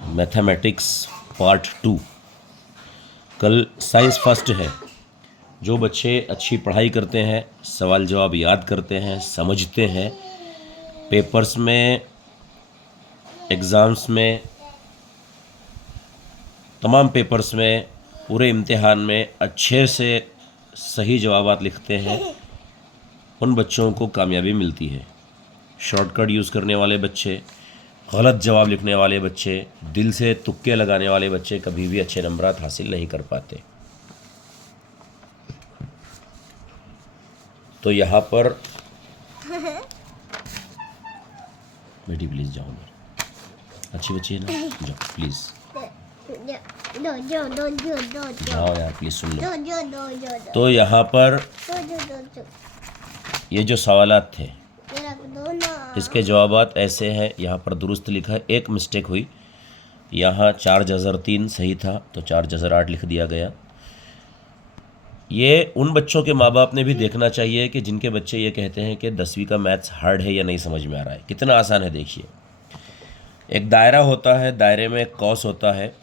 Mathematics part 2। कल science first है। जो बच्चे अच्छी पढ़ाई करते हैं, सवाल जवाब याद करते हैं, समझते हैं, पेपर्स में, एग्ज़ाम्स में, तमाम पेपर्स में, पूरे इम्तिहान में अच्छे से सही जवाबात लिखते हैं, उन बच्चों को कामयाबी मिलती है। शॉर्टकट यूज़ करने वाले बच्चे, गलत जवाब लिखने वाले बच्चे, दिल से तुक्के लगाने वाले बच्चे कभी भी अच्छे नंबरात हासिल नहीं कर पाते। तो यहाँ पर बेटी प्लीज़ जाओ, अच्छी बच्ची है ना, जाओ प्लीज़ जाओ यार, प्लीज़ सुन लो। तो यहाँ पर ये जो सवालात थे, इसके जवाबात ऐसे हैं। यहाँ पर दुरुस्त लिखा है, एक मिस्टेक हुई, यहाँ 4 जज़र 3 सही था तो 4 जज़र 8 लिख दिया गया। ये उन बच्चों के माँ बाप ने भी देखना चाहिए कि जिनके बच्चे ये कहते हैं कि 10वीं का मैथ्स हार्ड है या नहीं समझ में आ रहा है। कितना आसान है देखिए। एक दायरा होता है, दायरे में एक कौस होता है,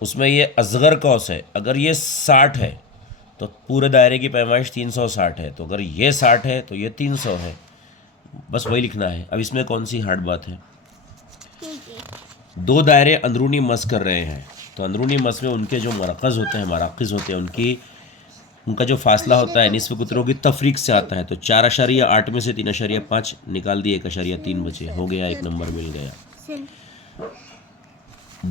उसमें ये असगर कौस है। अगर ये 60 है तो पूरे दायरे की पैमाइश 360 है, तो अगर ये 60 है तो ये 300 है। बस वही लिखना है। अब इसमें कौन सी हार्ड बात है। दो दायरे अंदरूनी मस कर रहे हैं, तो अंदरूनी मस में उनके जो मरकज़ होते हैं, मराकिज़ होते हैं, उनका जो फासला होता है निस्फ़ कुतरों की तफरीक से आता है। तो 4.8 में से 3.5 निकाल दिए, 1.3 बचे, हो गया, एक नंबर मिल गया।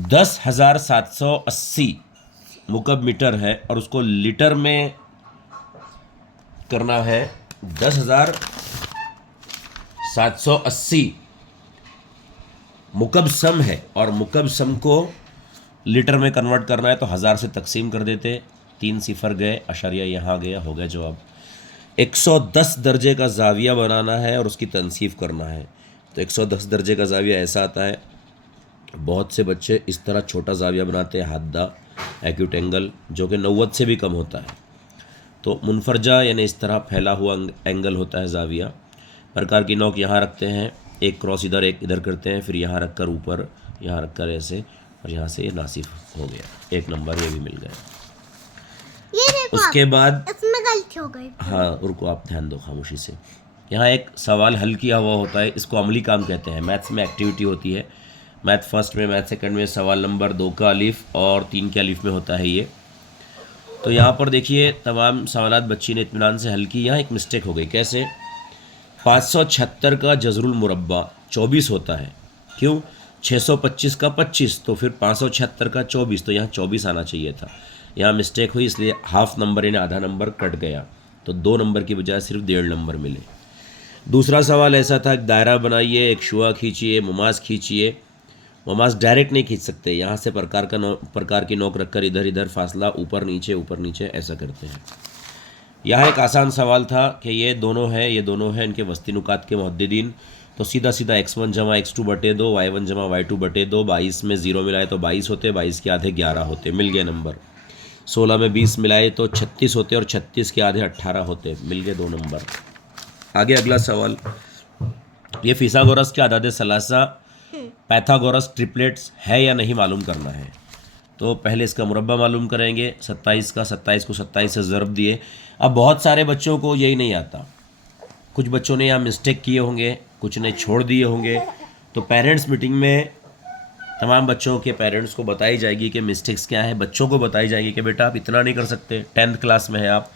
10,780 मुकब मीटर है और उसको लीटर में करना है। 10,780 मुकब सम है और मुकब सम को लीटर में कन्वर्ट करना है, तो 1000 से तकसीम कर देते, 3 सिफर गए, अशरिया यहाँ गया, हो गया जवाब। 110 दर्जे का जाविया बनाना है और उसकी तनसीफ करना है। तो 110 दर्जे का जाविया ऐसा आता है। बहुत से बच्चे इस तरह छोटा जाविया बनाते हैं, हादा एक्यूट एंगल, जो कि 90 से भी कम होता है। तो मुनफरजा यानी इस तरह फैला हुआ एंगल होता है जाविया। प्रकार की नोक यहाँ रखते हैं, एक क्रॉस इधर एक इधर करते हैं, फिर यहाँ रखकर ऊपर, यहाँ रखकर ऐसे, और यहाँ से ये नासिफ हो गया, एक नंबर ये भी मिल गया। उसके बाद इसमें गलती हो गई। हाँ, उनको आप ध्यान दो खामोशी से। यहाँ एक सवाल हल किया हुआ होता है, इसको अमली काम कहते हैं। मैथ्स में एक्टिविटी होती है। मैथ फर्स्ट में, मैथ सेकंड में सवाल नंबर 2 का अलिफ और 3 के अलिफ में होता है ये। तो यहाँ पर देखिए तमाम सवालात बच्ची ने इत्मीनान से हल की। यहाँ एक मिस्टेक हो गई। कैसे? 576 का जज़रुल मुरब्बा 24 होता है, क्यों? 625 का 25, तो फिर 576 का 24, तो यहाँ 24 आना चाहिए था। यहाँ मिस्टेक हुई, इसलिए हाफ नंबर यानी आधा नंबर कट गया, तो 2 नंबर की बजाय सिर्फ 1.5 नंबर मिले। दूसरा सवाल ऐसा था, एक दायरा बनाइए, एक शुआ खींचिए, मुमास खींचिए। मुमास डायरेक्ट नहीं खींच सकते, यहाँ से प्रकार की नोक रखकर इधर इधर फासला ऊपर नीचे ऐसा करते हैं। यहाँ एक आसान सवाल था कि ये दोनों हैं, इनके वस्ती नुकात के मुहद्दिदीन। तो सीधा सीधा x1 जमा x2 बटे 2, y1 जमा y2 बटे 2, 22 में 0 मिलाए तो 22 होते, 22 के आधे 11 होते, मिल गए नंबर। 16 में 20 मिलाए तो 36 होते और 36 के आधे 18 होते, मिल गए 2 नंबर। आगे अगला सवाल, ये फिसागोरस के अदाद सलासा पैथागोरस ट्रिपलेट्स है या नहीं मालूम करना है। तो पहले इसका मुरब्बा मालूम करेंगे। 27 का 27 को 27 से ज़रब दिए। अब बहुत सारे बच्चों को यही नहीं आता, कुछ बच्चों ने यहाँ मिस्टेक किए होंगे, कुछ ने छोड़ दिए होंगे। तो पेरेंट्स मीटिंग में तमाम बच्चों के पेरेंट्स को बताई जाएगी कि मिस्टेक्स क्या है। बच्चों को बताई जाएगी कि बेटा आप इतना नहीं कर सकते, 10th क्लास में है आप,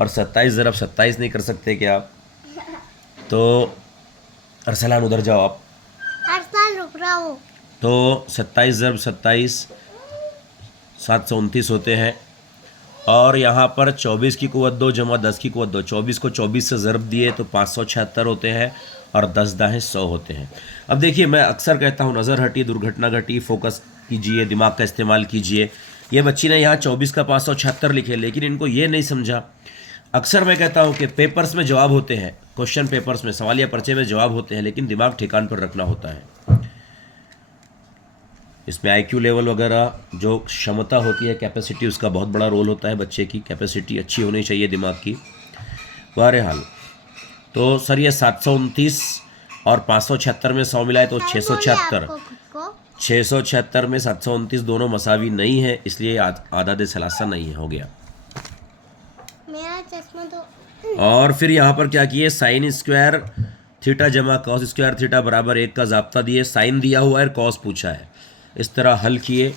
और 27 ज़रब 27 नहीं कर सकते क्या आप। तो अरसलान उधर जाओ आप। अरसलान रुक रहा हो। तो 27 ज़रब 27 729 होते हैं। और यहाँ पर 24 की कुव्वत 2 जमा 10 की कुव्वत 2, 24 को 24 से ज़रब दिए तो 576 होते हैं और 10 दाहें 100 होते हैं। अब देखिए, मैं अक्सर कहता हूँ नज़र हटी दुर्घटना घटी, फोकस कीजिए, दिमाग का इस्तेमाल कीजिए। ये बच्ची ने यहाँ 24 का 576 लिखे, लेकिन इनको ये नहीं समझा। अक्सर मैं कहता हूँ कि पेपर्स में जवाब होते हैं, क्वेश्चन पेपर्स में, सवाल या पर्चे में जवाब होते हैं, लेकिन दिमाग ठिकान पर रखना होता है। इसमें IQ लेवल वगैरह, जो क्षमता होती है, कैपेसिटी, उसका बहुत बड़ा रोल होता है। बच्चे की कैपेसिटी अच्छी होनी चाहिए दिमाग की। बहरहाल, तो सर ये 729 और 576 में 100 मिलाए तो 676, 676 में 729 दोनों मसावी नहीं है, इसलिए आदाद सलासा नहीं है, हो गया। मेरा चश्मा तो और फिर यहाँ पर क्या किए, साइन स्क्वायर थीटा जमा कॉस स्क्वायर थीटा बराबर 1 का जाब्ता दिए, साइन दिया हुआ है, कॉस पूछा है, इस तरह हल किए।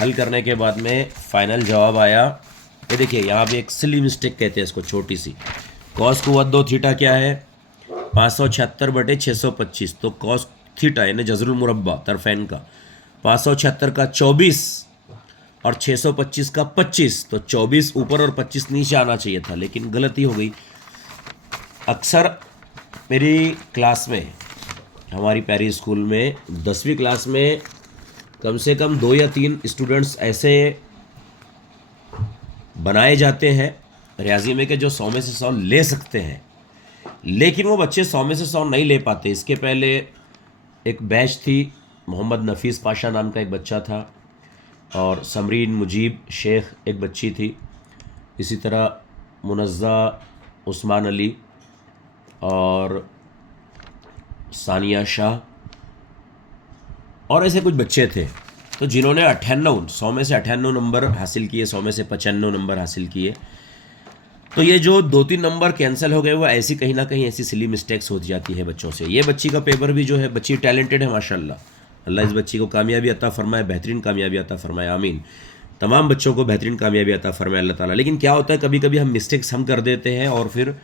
हल करने के बाद में फाइनल जवाब आया, ये देखिए यहाँ पे एक सिली मिस्टेक कहते हैं इसको, छोटी सी। कॉस कुवत 2 थीटा क्या है 576/625, तो कॉस थीटा यानी जजरुल मुरब्बा तरफैन का 576 का 24 और 625 का 25, तो 24 ऊपर और 25 नीचे आना चाहिए था, लेकिन गलती हो गई। अक्सर मेरी क्लास में, हमारी प्यारी स्कूल में 10वीं क्लास में कम से कम 2 या 3 स्टूडेंट्स ऐसे बनाए जाते हैं रियाजी में कि जो 100 में से 100 ले सकते हैं, लेकिन वो बच्चे 100 में से 100 नहीं ले पाते। इसके पहले एक बैच थी, मोहम्मद नफीस पाशा नाम का एक बच्चा था, और समरीन मुजीब शेख एक बच्ची थी, इसी तरह मुनज़्ज़ा उस्मान अली और सानिया शाह, और ऐसे कुछ बच्चे थे, तो जिन्होंने 98 100 में से 98 नंबर हासिल किए, 100 में से 95 नंबर हासिल किए। तो ये जो 2-3 नंबर कैंसिल हो गए, वो ऐसी कहीं ना कहीं ऐसी सिली मिस्टेक्स हो जाती है बच्चों से। ये बच्ची का पेपर भी जो है, बच्ची टैलेंटेड है माशाल्लाह, अल्लाह इस बच्ची को कामयाबी अता फरमाए, बेहतरीन कामयाबी अता फरमाए, आमीन। तमाम बच्चों को बेहतरीन कामयाबी अता फरमाए अल्लाह ताला। लेकिन क्या होता है, कभी कभी हम मिस्टेक्स हम कर देते हैं और फिर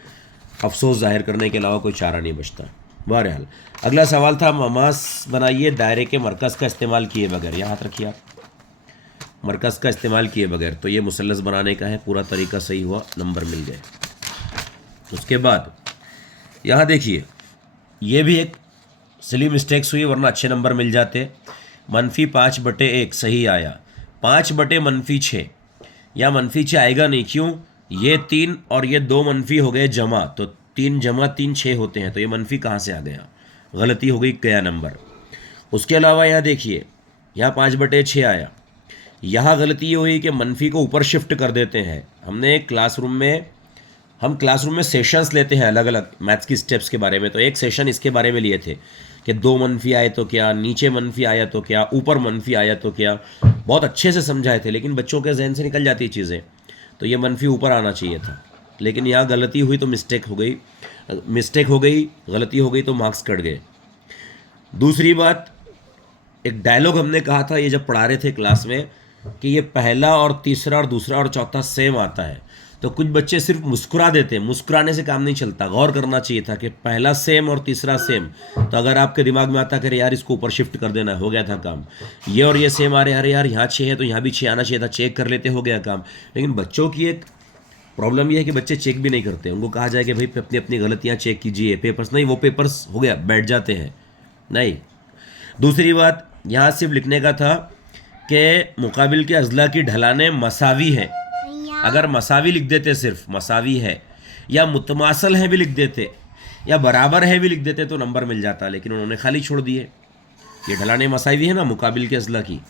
अफसोस जाहिर करने के अलावा कोई चारा नहीं बचता। बहरहाल अगला सवाल था, ममास बनाइए दायरे के मरकज़ का इस्तेमाल किए बगैर। यहाँ हाथ रखिए आप, मरकज़ का इस्तेमाल किए बगैर, तो ये मुसल्लस बनाने का है, पूरा तरीका सही हुआ, नंबर मिल गए। उसके बाद यहाँ देखिए, ये भी एक सिली मिस्टेक्स हुई, वरना अच्छे नंबर मिल जाते। -5/1 सही आया, 5/-6, या -6 आएगा नहीं, क्यों, ये 3 और ये 2 मनफी हो गए जमा, तो 3 जमा 3 6 होते हैं, तो ये मनफी कहाँ से आ गया, गलती हो गई, गया नंबर। उसके अलावा यहाँ देखिए, यहाँ 5/6 आया, यहाँ गलती ये हुई कि मनफी को ऊपर शिफ्ट कर देते हैं। हम क्लासरूम में सेशंस लेते हैं अलग अलग मैथ्स की स्टेप्स के बारे में, तो एक सेशन इसके बारे में लिए थे कि 2 मनफी आए तो क्या, नीचे मनफी आया तो क्या, ऊपर मनफी आया तो क्या, बहुत अच्छे से समझाए थे, लेकिन बच्चों के जहन से निकल जाती चीज़ें, तो ये मनफी ऊपर आना चाहिए था, लेकिन यहाँ गलती हुई तो मिस्टेक हो गई, गलती हो गई तो मार्क्स कट गए। दूसरी बात, एक डायलॉग हमने कहा था ये जब पढ़ा रहे थे क्लास में, कि ये पहला और तीसरा और दूसरा और चौथा सेम आता है, तो कुछ बच्चे सिर्फ मुस्कुरा देते हैं, मुस्कुराने से काम नहीं चलता, गौर करना चाहिए था कि पहला सेम और तीसरा सेम, तो अगर आपके दिमाग में आता कि यार इसको ऊपर शिफ्ट कर देना, हो गया था काम। ये और ये सेम आ रहे, अरे यार यहाँ 6 है तो यहाँ भी 6 आना चाहिए था, चेक कर लेते, हो गया काम। लेकिन बच्चों की एक प्रॉब्लम यह है कि बच्चे चेक भी नहीं करते, उनको कहा जाए कि भाई अपनी अपनी गलतियाँ चेक कीजिए, पेपर्स नहीं, वो पेपर्स हो गया बैठ जाते हैं, नहीं। दूसरी बात, यहाँ सिर्फ लिखने का था कि मुकाबिल के अजला की ढलाने मसावी हैं, अगर मसावी लिख देते, सिर्फ मसावी है या मुतमासल है भी लिख देते या बराबर है भी लिख देते तो नंबर मिल जाता, लेकिन उन्होंने खाली छोड़ दिए। ये ढलाने मसावी है ना मुकाबिल के अजला की,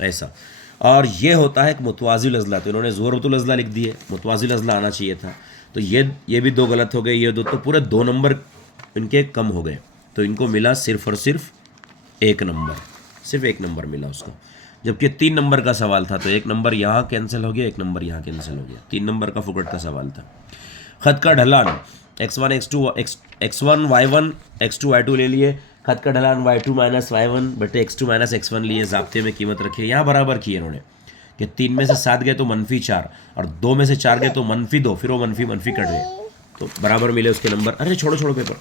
ऐसा। और ये होता है मुतवाजिल अजला, तो इन्होंने ज़ोरतुल अजला लिख दिए, मुतवाजिल अजला आना चाहिए था, तो ये भी 2 गलत हो गए, ये 2, तो पूरे 2 नंबर इनके कम हो गए, तो इनको मिला सिर्फ और सिर्फ 1 नंबर, सिर्फ 1 नंबर मिला उसको, जबकि 3 नंबर का सवाल था, तो 1 नंबर यहाँ कैंसिल हो गया, 1 नंबर यहाँ कैंसिल हो गया, 3 नंबर का फुकट का सवाल था। ख़त का ढलान x1 y1 x2 y2 ले लिए, ख़त का ढलान y2 - y1 x2 - x1 लिए, ज़ाब्ते में कीमत रखी, यहाँ बराबर किए इन्होंने कि 3 में से 7 गए तो -4 और 2 में से 4 गए तो -2, फिर वो मनफी कट गए, तो बराबर मिले उसके नंबर। अरे छोड़ो पेपर।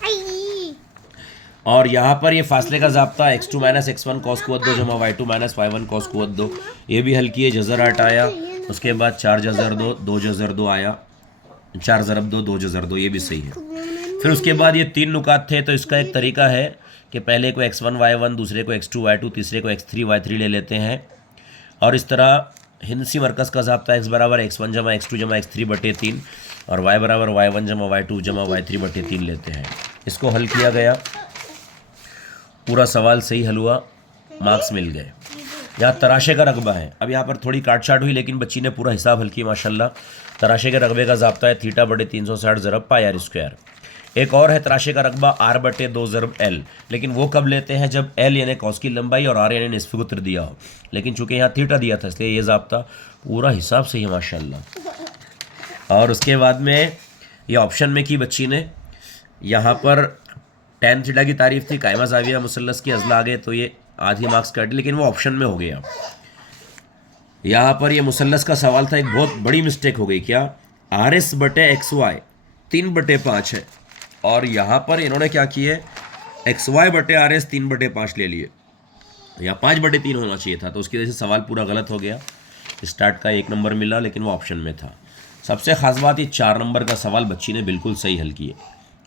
और यहाँ पर ये फासले का ज़ाब्ता x2 - x1 cos कुवत 2 जमा y2 - y1 cos कुवत 2, ये भी हल किए, जज़र 8 आया, उसके बाद 4 जज़र 2 2 जज़र 2 आया, 4 ज़रब 2 2 जज़र 2, ये भी सही है। फिर उसके बाद ये 3 नुकात थे, तो इसका एक तरीका है कि पहले को x1 y1, दूसरे को x2 y2, तीसरे को x3 y3 ले लेते हैं, और इस तरह हिंसी मरकज़ का ज़ाब्ता x बराबर x1 जमा x2 जमा x3/3 और y बराबर y1 जमा y2 जमा y3/3 लेते हैं। इसको हल किया गया, पूरा सवाल सही हल हुआ, मार्क्स मिल गए। यहाँ तराशे का रकबा है, अब यहाँ पर थोड़ी काट छाट हुई, लेकिन बच्ची ने पूरा हिसाब हल किया माशाल्लाह। तराशे के रकबे का ज़ाब्ता है θ/360 ज़रब πr²। एक और है तराशे का रकबा r/2 ज़रब l, लेकिन वो कब लेते हैं जब l यानी कौस की लंबाई और r यानी निस्फ़ कुतर दिया हो, लेकिन चूंकि यहाँ थीटा दिया था इसलिए ये ज़ाब्ता पूरा हिसाब से ही माशाल्लाह। और उसके बाद में ये ऑप्शन में की बच्ची ने यहाँ पर tan थीटा की तारीफ थी, कायमा ज़ाविया मुसल्लस की अज़ला आ गए तो ये आधी मार्क्स कट, लेकिन वो ऑप्शन में हो गया। यहाँ पर ये मुसल्लस का सवाल था, एक बहुत बड़ी मिस्टेक हो गई। क्या RS/XY 3/5 है और यहाँ पर इन्होंने क्या किए XY/RS 3/5 ले लिए, या 5/3 होना चाहिए था, तो उसकी वजह से सवाल पूरा गलत हो गया। स्टार्ट का 1 नंबर मिला लेकिन वो ऑप्शन में था। सबसे ख़ास बात, ये 4 नंबर का सवाल बच्ची ने बिल्कुल सही हल किए।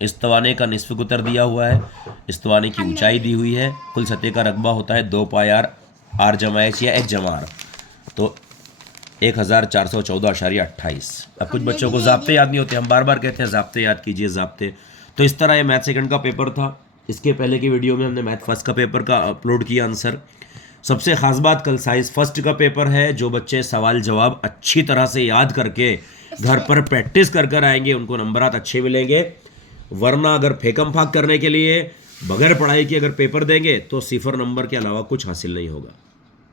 इस्तवाने का निस्फ़ कुतर दिया हुआ है, इस्तवाने की ऊंचाई दी हुई है, कुल सतह का रकबा होता है 2πr r/h या h/r, तो 1414.28। अब कुछ बच्चों को ज़ाब्ते याद नहीं होते, हम बार बार कहते हैं ज़ाब्ते याद कीजिए ज़ाब्ते। तो इस तरह ये मैथ सेकंड का पेपर था। इसके पहले की वीडियो में हमने मैथ फर्स्ट का पेपर का अपलोड किया आंसर। सबसे ख़ास बात, कल साइंस फर्स्ट का पेपर है। जो बच्चे सवाल जवाब अच्छी तरह से याद करके घर पर प्रैक्टिस कर कर आएंगे उनको नंबरात अच्छे मिलेंगे, वरना अगर फेकम फाक करने के लिए बगैर पढ़ाई के अगर पेपर देंगे तो 0 नंबर के अलावा कुछ हासिल नहीं होगा।